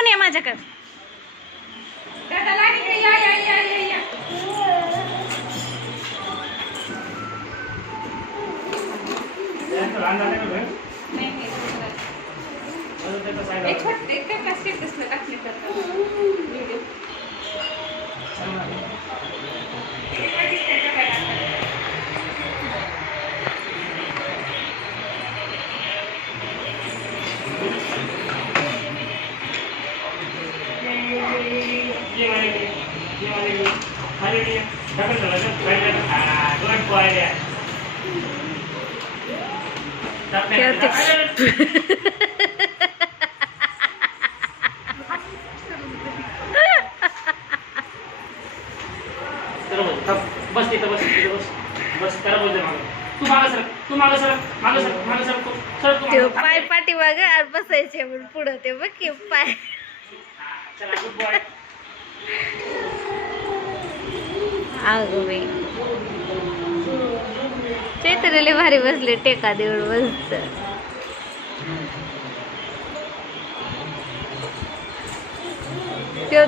घेऊन ये माझ्याकडे. बस तिथं बस तिथं बस बस करा बोलते मागं तू मागं सर तू मागं सर मागं सर मागं सर सर तू ते पाय पाठीमागं आणि बसायचे म्हणून पुढं ते बघ की पाय. चला गुड बॉय. अगं बाई चैतन्यले भारी बसले टेका देऊन मस्त. त्यो